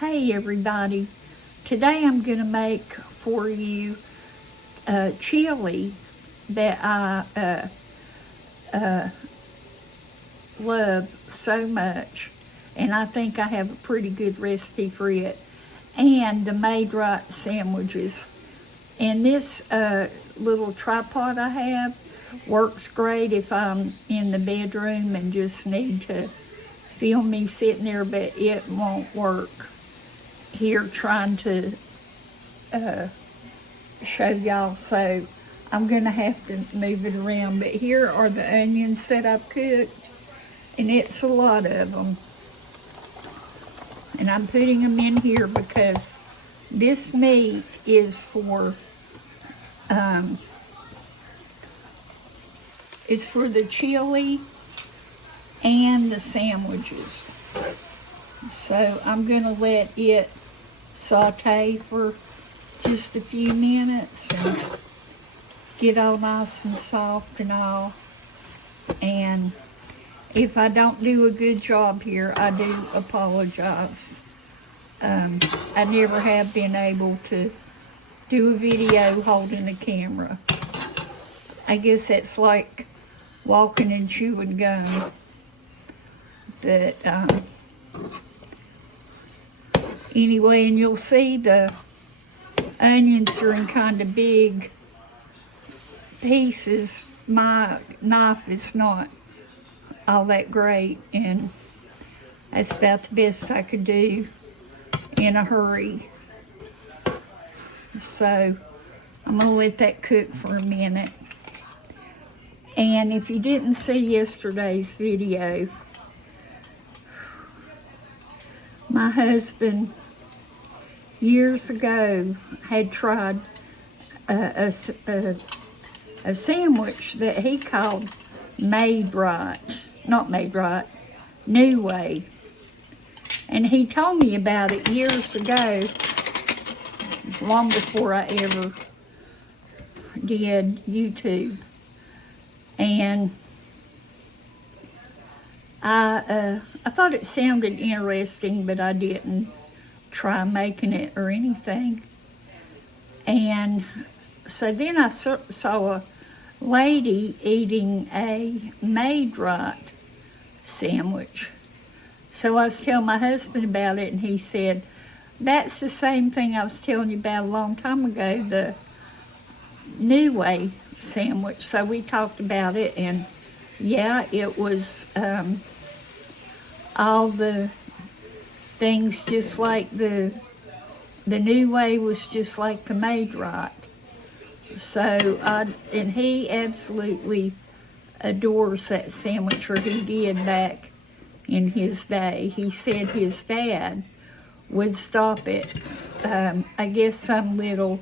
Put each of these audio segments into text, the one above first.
Hey everybody, today I'm going to make for you chili that I love so much, and I think I have a pretty good recipe for it, and the made right sandwiches. And this little tripod I have works great if I'm in the bedroom and just need to film me sitting there, but it won't work here trying to show y'all, so I'm gonna have to move it around. But here are the onions that I've cooked, and it's a lot of them, and I'm putting them in here because this meat is for the chili and the sandwiches. So I'm gonna let it saute for just a few minutes and get all nice and soft and all. And if I don't do a good job here, I do apologize. I never have been able to do a video holding a camera. I guess that's like walking and chewing gum. But anyway, and you'll see the onions are in kind of big pieces. My knife is not all that great, and that's about the best I could do in a hurry. So I'm gonna let that cook for a minute. And if you didn't see yesterday's video, my husband years ago had tried a sandwich that he called Made Right, not Made Right, New Way. And he told me about it years ago, long before I ever did YouTube. And I thought it sounded interesting, but I didn't try making it or anything. And so then I saw a lady eating a Made Right sandwich. So I was telling my husband about it, and he said, that's the same thing I was telling you about a long time ago, the New Way sandwich. So we talked about it, and yeah, it was all the things just like the New Way was just like the Made Right. So and he absolutely adores that sandwich, or he did back in his day. He said his dad would stop at I guess some little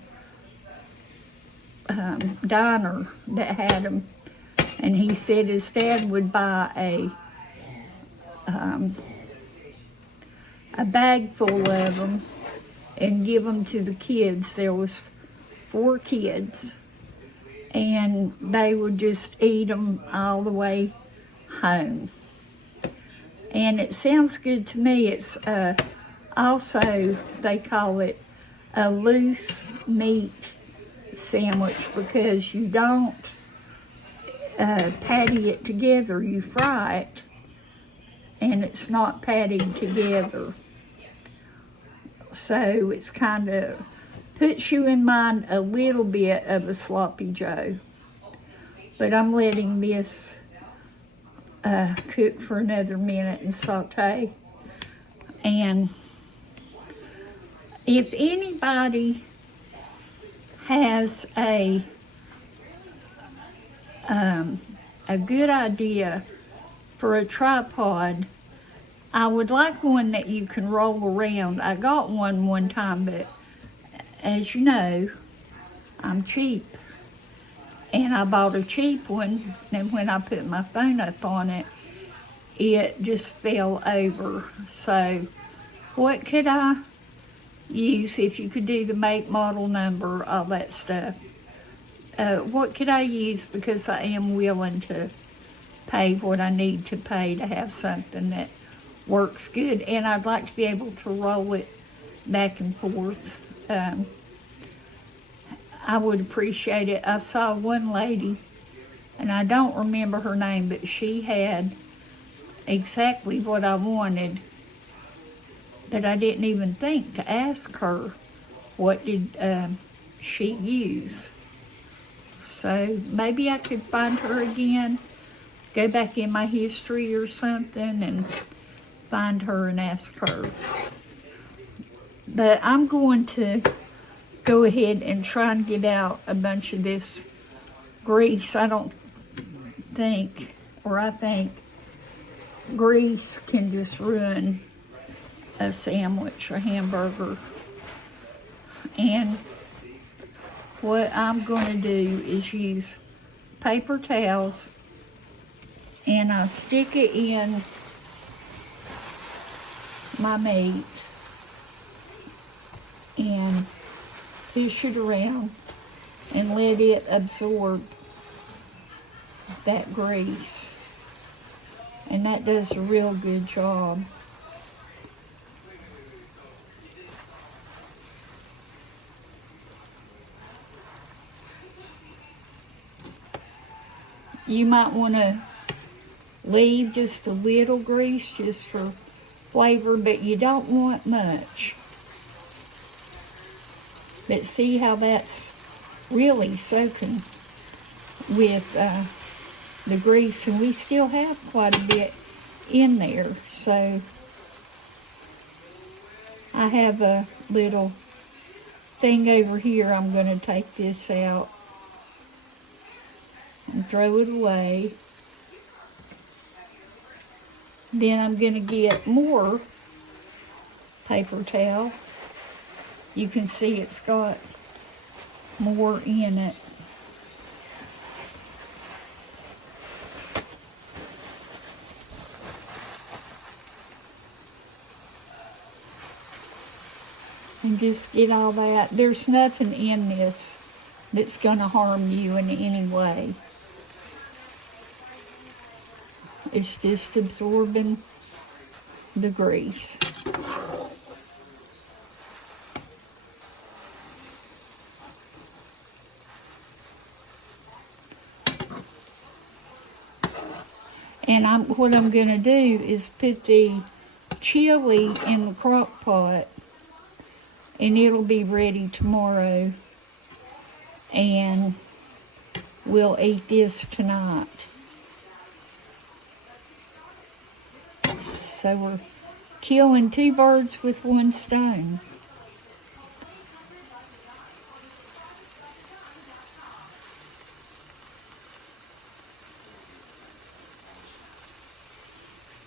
diner that had them, and he said his dad would buy a bag full of them and give them to the kids. There was 4 kids, and they would just eat them all the way home. And it sounds good to me. It's also, they call it a loose meat sandwich because you don't patty it together, you fry it, and it's not patted together. So it's kind of puts you in mind a little bit of a sloppy Joe. But I'm letting this cook for another minute and saute. And if anybody has a good idea for a tripod, I would like one that you can roll around. I got one time, but as you know, I'm cheap. And I bought a cheap one, and when I put my phone up on it, it just fell over. So what could I use if you could do the make, model, number, all that stuff? What could I use, because I am willing to pay what I need to pay to have something that works good, and I'd like to be able to roll it back and forth. I would appreciate it. I saw one lady, and I don't remember her name, but she had exactly what I wanted, but I didn't even think to ask her what did she use. So maybe I could find her again, go back in my history or something and find her and ask her. But I'm going to go ahead and try and get out a bunch of this grease. I think grease can just ruin a sandwich, a hamburger. And what I'm going to do is use paper towels, and I stick it in my meat and push it around and let it absorb that grease. And that does a real good job. You might want to leave just a little grease just for flavor, but you don't want much. But see how that's really soaking with the grease, and we still have quite a bit in there. So I have a little thing over here. I'm going to take this out and throw it away. Then I'm going to get more paper towel. You can see it's got more in it. And just get all that. There's nothing in this that's going to harm you in any way. It's just absorbing the grease. And what I'm going to do is put the chili in the crock pot, and it'll be ready tomorrow, and we'll eat this tonight. So we're killing two birds with one stone.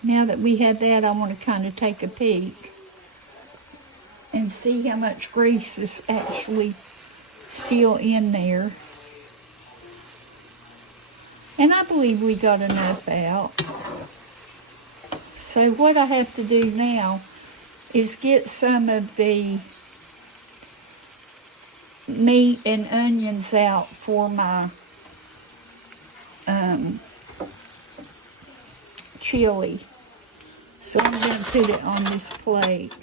Now that we have that, I want to kind of take a peek and see how much grease is actually still in there. And I believe we got enough out. So what I have to do now is get some of the meat and onions out for my chili. So I'm going to put it on this plate.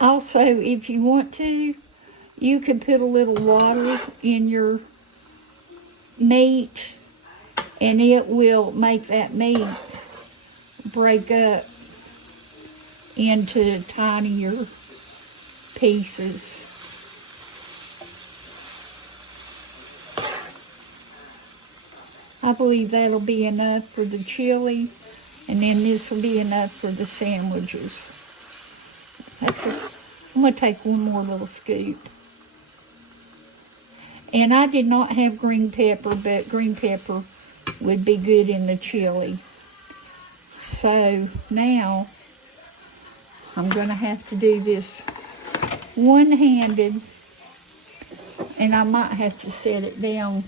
Also, if you want to, you can put a little water in your meat, and it will make that meat break up into tinier pieces. I believe that'll be enough for the chili, and then this will be enough for the sandwiches. I'm going to take one more little scoop. And I did not have green pepper, but green pepper would be good in the chili. So now I'm going to have to do this one-handed, and I might have to set it down.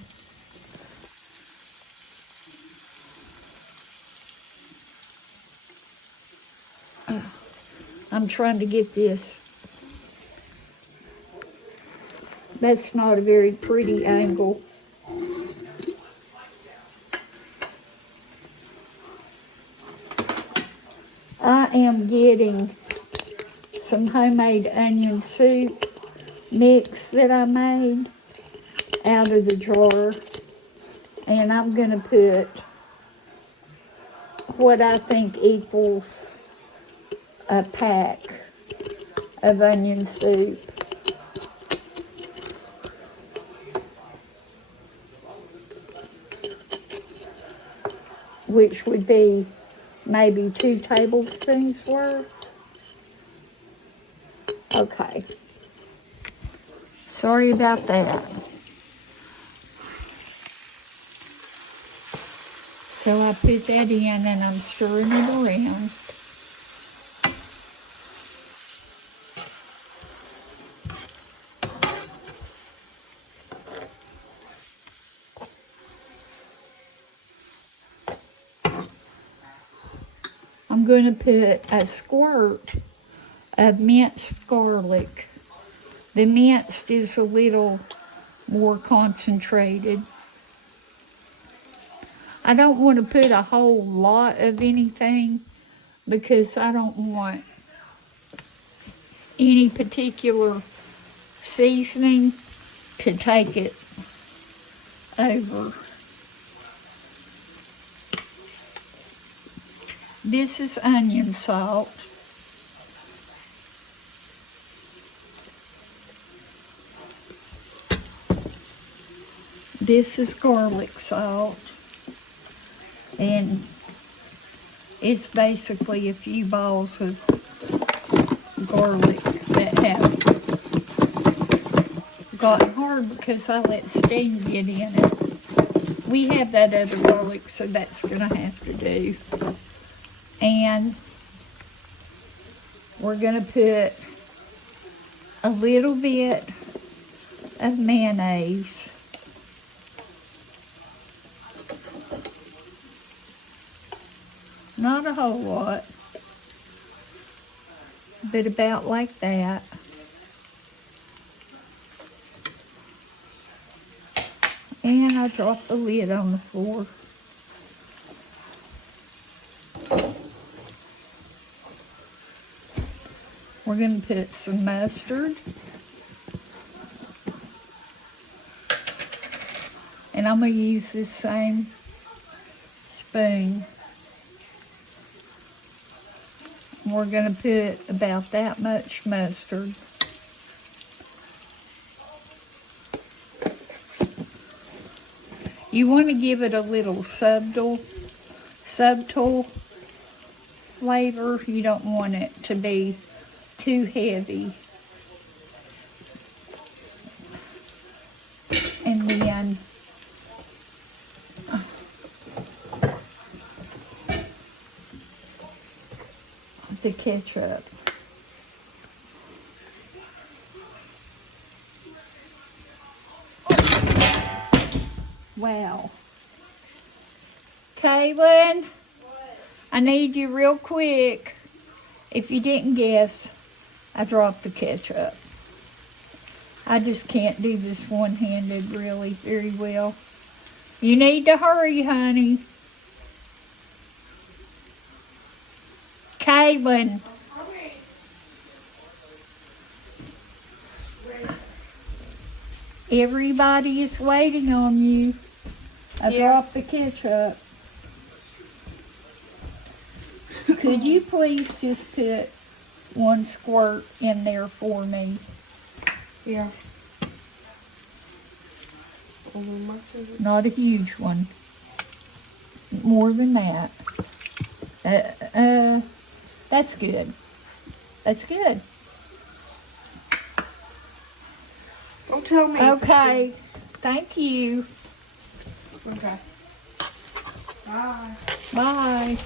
I'm trying to get this That's not a very pretty angle. I am getting some homemade onion soup mix that I made out of the jar, and I'm going to put what I think equals a pack of onion soup. Which would be maybe 2 tablespoons worth. Okay. Sorry about that. So I put that in and I'm stirring it around. I'm going to put a squirt of minced garlic. The minced is a little more concentrated. I don't want to put a whole lot of anything because I don't want any particular seasoning to take it over. This is onion salt. This is garlic salt. And it's basically a few balls of garlic that have gotten hard because I let steam get in it. We have that other garlic, so that's going to have to do. And we're going to put a little bit of mayonnaise. Not a whole lot, but about like that. And I dropped the lid on the floor. We're going to put some mustard. And I'm going to use this same spoon. We're going to put about that much mustard. You want to give it a little subtle flavor. You don't want it to be too heavy. And then the ketchup. Wow. Kaylin, I need you real quick. If you didn't guess, I dropped the ketchup. I just can't do this one-handed really very well. You need to hurry, honey. Kaylin. Everybody is waiting on you. I dropped the ketchup. Could you please just put 1 squirt in there for me? Yeah. Not a huge one. More than that. That's good. That's good. Don't tell me. Okay. Thank you. Okay. Bye. Bye.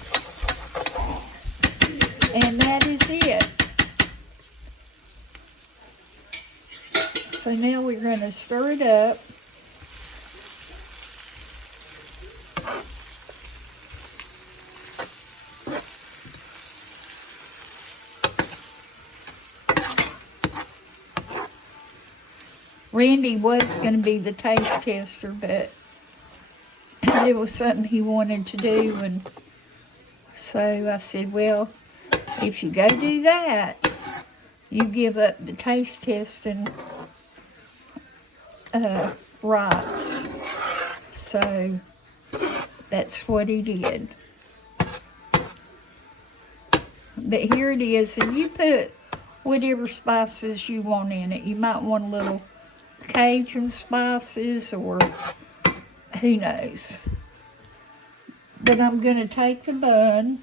And that is it. So now we're going to stir it up. Randy was going to be the taste tester, but it was something he wanted to do, and so I said, well, if you go do that, you give up the taste testing rights. So that's what he did. But here it is, and you put whatever spices you want in it. You might want a little Cajun spices, or who knows. But I'm going to take the bun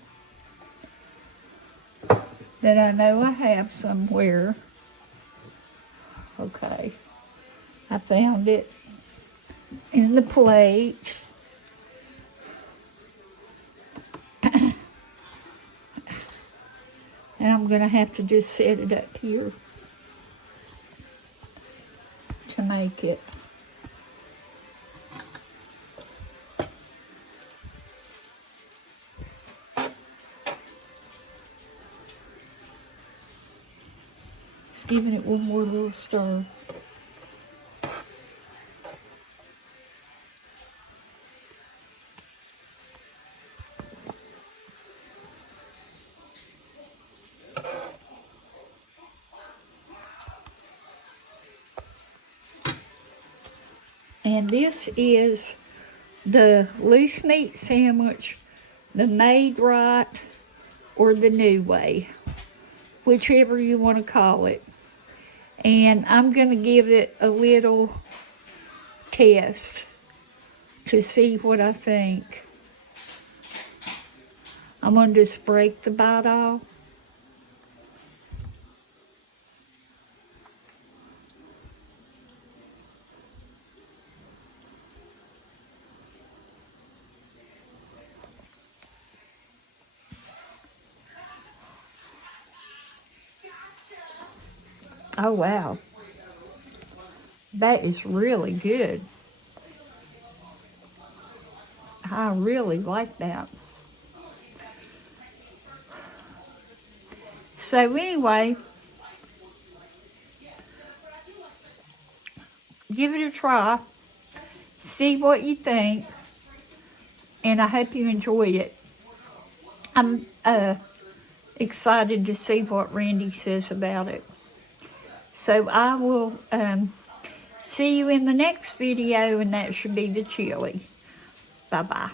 that I know I have somewhere. Okay, I found it in the plate. And I'm going to have to just set it up here to make it. Just giving it one more little stir. And this is the loose meat sandwich, the made right or the new way, whichever you want to call it. And I'm going to give it a little test to see what I think. I'm going to just break the bite off. Oh, wow. That is really good. I really like that. So anyway, give it a try. See what you think. And I hope you enjoy it. I'm excited to see what Randy says about it. So I will see you in the next video, and that should be the chili. Bye-bye.